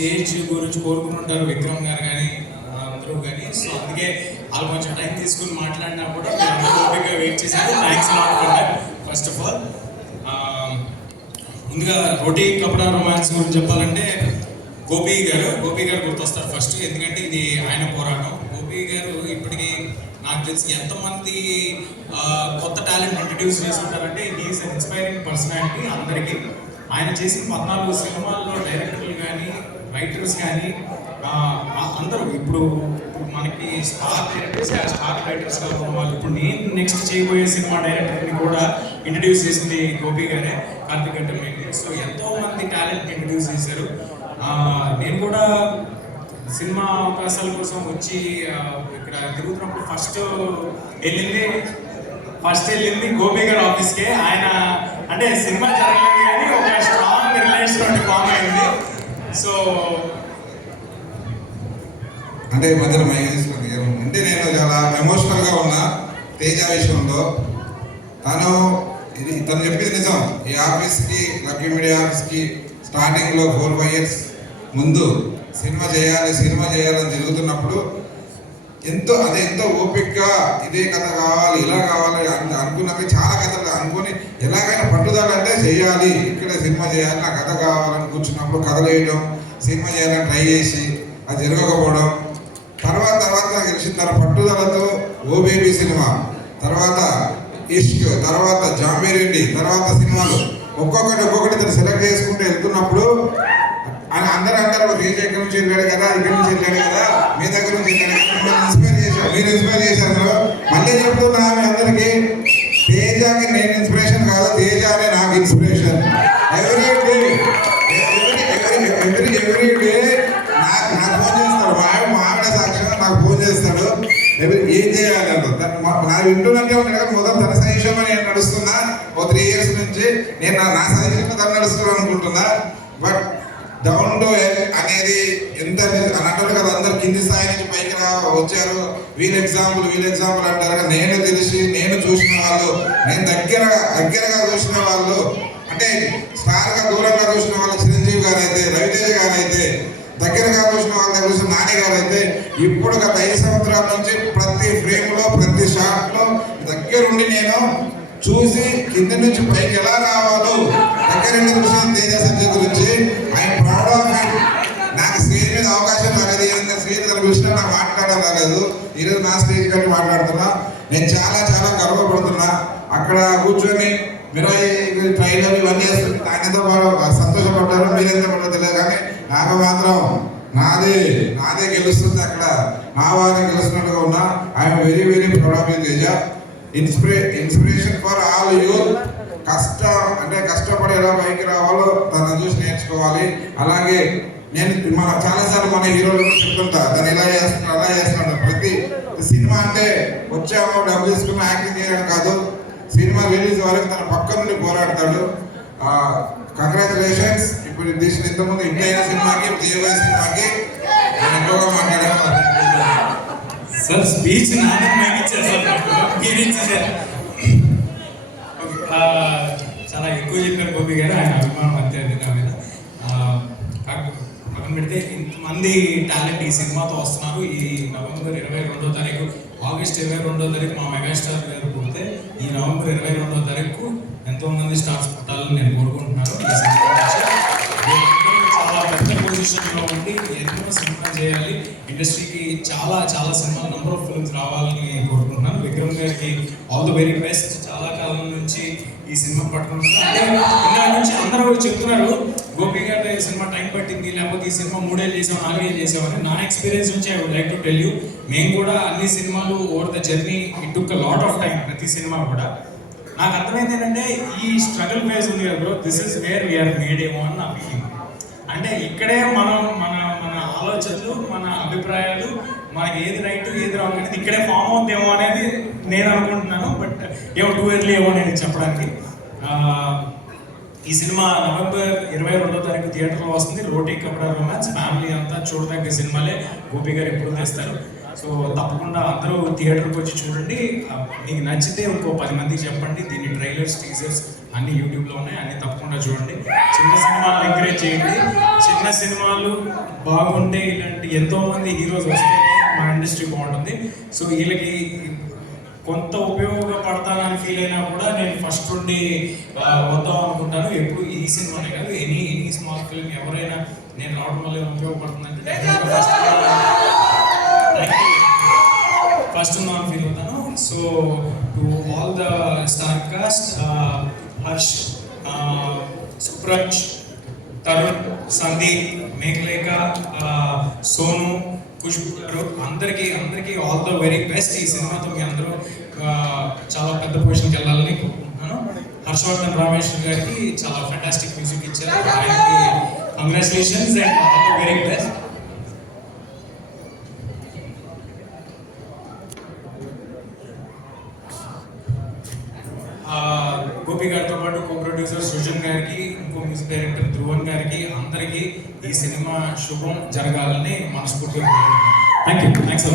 Stage గురించి కోరుకుంటుంటారు విక్రమ్ గారు కానీ అందరూ కానీ. సో అందుకే వాళ్ళు కొంచెం టైం తీసుకుని మాట్లాడినా కూడా ఓపికగా వెయిట్ చేశారు. Thanks lot. First of all ముందుగా రోటీ కపడా రొమాన్స్ గురించి చెప్పాలంటే గోపి గారు గుర్తొస్తారు ఫస్ట్. ఎందుకంటే ఇది ఆయన పోరాటం. గోపి గారు ఇప్పటికీ నాకు తెలిసి ఎంతమంది కొత్త టాలెంట్ ఇంట్రడ్యూస్ చేస్తుంటారంటే ఈజ్ ఇన్స్పైరింగ్ పర్సనాలిటీ అందరికీ. ఆయన చేసిన 14 సినిమాల్లో డైరెక్టర్లు కానీ రైటర్స్ కానీ అందరూ ఇప్పుడు మనకి స్టార్ డైరెక్టర్స్ స్టార్ రైటర్స్గా ఉన్న వాళ్ళు. ఇప్పుడు నేను నెక్స్ట్ చేయబోయే సినిమా డైరెక్టర్ని కూడా ఇంట్రడ్యూస్ చేసింది గోపి గారే, కార్తిక్ గట్టంరెడ్డి. సో ఎంతోమంది టాలెంట్ ఇంట్రడ్యూస్ చేశారు. నేను కూడా సినిమా అవకాశాల కోసం వచ్చి ఇక్కడ తిరుగుతున్నప్పుడు ఫస్ట్ వెళ్ళింది గోపి గారి ఆఫీస్కే. ఆయన అంటే సినిమా జరగలేదు కానీ ఒక స్ట్రాంగ్ రిలేషన్ ఫామ్ అయింది. సో అంటే మధ్యలో అంటే నేను చాలా ఎమోషనల్గా ఉన్నా తేజ విషయంలో. తను చెప్పింది నిజం. ఈ ఆఫీస్కి లక్కీ మీడియా ఆఫీస్కి స్టార్టింగ్లో 4-5 years ముందు సినిమా చేయాలని జరుగుతున్నప్పుడు ఎంతో ఓపికగా ఇదే కథ కావాలి, ఇలా కావాలి అనుకున్నది. చాలా కథలు అనుకుని ఎలాగైనా పట్టుదల అంటే చేయాలి, ఇక్కడ సినిమా చేయాలి, నా కథ కావాలని కూర్చున్నప్పుడు కథలు వేయడం, సినిమా చేయాలని ట్రై చేసి అది జరగకపోవడం. తర్వాత నాకు తెలిసిన తన పట్టుదలతో ఓ బేబీ సినిమా, తర్వాత ఇష్క్, తర్వాత జాంబీరెడ్డి, తర్వాత సినిమాలు ఒక్కొక్కటి తను సెలెక్ట్ చేసుకుంటూ వెళ్తున్నప్పుడు అందరూ అంటారు తేజ ఎక్కడి నుంచి వెళ్ళాడు కదా, ఇక్కడి నుంచి వెళ్ళాడు కదా, మీ దగ్గర నుంచి వెళ్ళాడు, మీరు ఇన్స్పైర్ చేశారు. మళ్ళీ చెప్తున్నా మీ అందరికీ, తేజకి నేను ఇన్స్పిరేషన్ కాదు, తేజ అనే నాకు ఇన్స్పిరేషన్. ఎవ్రీ డే నాకు ఫోన్ చేస్తాడు, మా ఆవిడ సాక్షిగా నాకు ఫోన్ చేస్తాడు, ఏం చేయాలి అన్న. నా వింటున్నట్టే ఉంటాడు కానీ మొదలు తన సజెషన్ నేను నడుస్తున్నా. ఓ 3 years నుంచి నేను నా సజెషన్ తను నడుస్తున్నాను అనుకుంటున్నా. బట్ డౌన్ టు అనేది ఎంత అని అంటారు కదా, అందరు కింది స్థాయి నుంచి పైకి వచ్చారు. వీళ్ళ ఎగ్జాంపుల్ అంటారు. నేను చూసిన వాళ్ళు, నేను దగ్గరగా చూసిన వాళ్ళు, అంటే స్టార్గా దూరంగా చూసిన వాళ్ళు చిరంజీవి గారు అయితే, రవితేజ గారు అయితే, దగ్గరగా చూసిన వాళ్ళ దగ్గర చూసిన నాని గారు అయితే, ఇప్పుడు గత 5 సంవత్సరాల నుంచి ప్రతి ఫ్రేమ్లో ప్రతి షాట్లో దగ్గరుండి నేను చూసి కింద నుంచి పైకి ఎలా రావాలో దగ్గర చూసిన తేజ సంజయ్ గురించి ఆయన ప్రౌడ్ ఆఫ్ ఇట్. నాకు స్టేజ్ మీద అవకాశం రాలేదు, ఏదైనా స్టేజ్ కనిపించినా నాకు మాట్లాడడం రాలేదు. ఈరోజు నా స్టేజ్ కంటే మాట్లాడుతున్నా. నేను చాలా గర్వపడుతున్నా. అక్కడ కూర్చొని మీరు ట్రైలర్ ఇవన్నీ వేస్తుంది, నాకెంతో సంతోషపడ్డారు. మీరెంత పడ్డారో తెలియదు కానీ నాకు మాత్రం నాదే గెలుస్తుంది. అక్కడ నా వారిని గెలుస్తున్నట్టుగా ఉన్నా. I'm very proud of you Teja. Inspiration for all youth. కష్టపడి ఎలా పైకి రావాలో తనను చూసి నేర్చుకోవాలి. అలాగే నేను చాలాసార్లు మన హీరోలు చెప్తుంటా, తను ఇలా చేస్తున్నాడు అలా చేస్తున్నాడు. ప్రతి సినిమా అంటే వచ్చామో డబ్బు తీసుకుని యాక్టింగ్ చేయడం కాదు, సినిమా రిలీజ్ వరకు తన పక్క నుండి పోరాడతాడు. కంగ్రాచులేషన్స్. ఇప్పుడు తీసిన ఇంతకుముందు హిట్ అయిన సినిమాకి, జీవో సినిమాకి నేను ఎక్కువగా మాట్లాడాను. సార్ స్పీచ్ చాలా ఎక్కువ చెప్పారు గోపి గారు. ఆయన అభిమానం అంతే నా మీద. పక్కన పెడితే ఇంతమంది టాలెంట్ ఈ సినిమాతో వస్తున్నారు. ఈ నవంబర్ 22వ తారీఖు, ఆగస్ట్ 22వ తారీఖు మా మెగాస్టార్ గారు పుడితే, ఈ నవంబర్ 22వ తారీఖు ఎంతోమంది స్టార్స్ పుట్టాలని నేను కోరుకుంటున్నాను. ఈ సినిమా చాలా పెద్ద పొజిషన్లో ఉండి ఎన్నో సినిమా చేయాలి. ఇండస్ట్రీకి చాలా సినిమా నంబర్ ఆఫ్ ఫిల్మ్స్ రావాలని కోరుకుంటున్నాను. విక్రమ్ గారికి ఆల్ ది వెరీ బెస్ట్. చాలా కాలం నుంచి ఈ సినిమా పట్టుకుంటున్నాను. ఇంకా నుంచి అందరూ చెప్తున్నారు గోపి గారి సినిమా టైం పట్టింది, లేకపోతే ఈ సినిమా 3 ఏళ్ళు చేసాం 4 ఏళ్ళు చేసామని. నా ఎక్స్పీరియన్స్ నుంచి I would like to tell you, మేము కూడా అన్ని సినిమాలు over the journey it took a lot of time. ప్రతి సినిమా కూడా నాకు అర్థమైంది ఏంటంటే, ఈ స్ట్రగుల్ ఫేజ్ ఉంది కదా bro, this is where we are made ఏమో అని నా ఫీలింగ్. అంటే ఇక్కడే మన ఆలోచనలు, మన అభిప్రాయాలు, మనకి ఏది రైట్ ఏది రాంగ్ అనేది ఇక్కడే ఫామ్ అవుతుందేమో అనేది నేను అనుకుంటున్నాను. బట్ ఏమో టూ ఎర్లీ ఏమో నేను చెప్పడానికి. ఈ సినిమా నవంబర్ 22వ తారీఖు థియేటర్లో వస్తుంది. రోటీ కపడా రొమాన్స్. ఫ్యామిలీ అంతా చూడదగ్గ సినిమాలే. గోపి గారు ఎప్పుడు తెస్తారు. సో తప్పకుండా అందరూ థియేటర్కి వచ్చి చూడండి. మీకు నచ్చితే ఇంకో 10 మందికి చెప్పండి. దీని ట్రైలర్స్, టీజర్స్ అన్ని యూట్యూబ్లో ఉన్నాయి, అన్ని తప్పకుండా చూడండి. చిన్న సినిమాలు ఎంకరేజ్ చేయండి. చిన్న సినిమాలు బాగుంటే ఇలాంటి ఎంతోమంది హీరోస్ వస్తే మా ఇండస్ట్రీ బాగుంటుంది. సో వీళ్ళకి కొంత ఉపయోగపడతానని ఫీల్ అయినా కూడా నేను ఫస్ట్ నుండి వద్దాం అనుకుంటాను. ఎప్పుడు ఈ సినిమానే కాదు, ఎనీ స్మాల్ ఫిల్మ్ ఎవరైనా నేను రావడం వల్ల ఉపయోగపడుతుందంటే ఫస్ట్ ఉందామని ఫీల్ అవుతాను. So to all the star cast, Harsh, Supraj, Tarun, Sandeep, Meghalekha, Sonu, Khushbu గారు, అందరికీ ఆల్ ద వెరీ బెస్ట్. ఈ సినిమాతో మీ అందరూ చాలా పెద్ద పొజిషన్కి వెళ్ళాలని కోరుకుంటున్నాను. హర్షవర్ధన్ రామేశ్వర్ గారికి చాలా ఫెంటాస్టిక్ మ్యూజిక్ ఇచ్చారు. ఆయనకి congratulations and all the very best. Gopi గారితో పాటు కో ప్రొడ్యూసర్ సృజన్ గారికి, ఇంకో మ్యూజిక్ డైరెక్టర్ ధ్రువన్ గారికి, అందరికీ ఈ సినిమా శుభం జరగాలని మనస్ఫూర్తిగా థ్యాంక్ యూ. థ్యాంక్స్.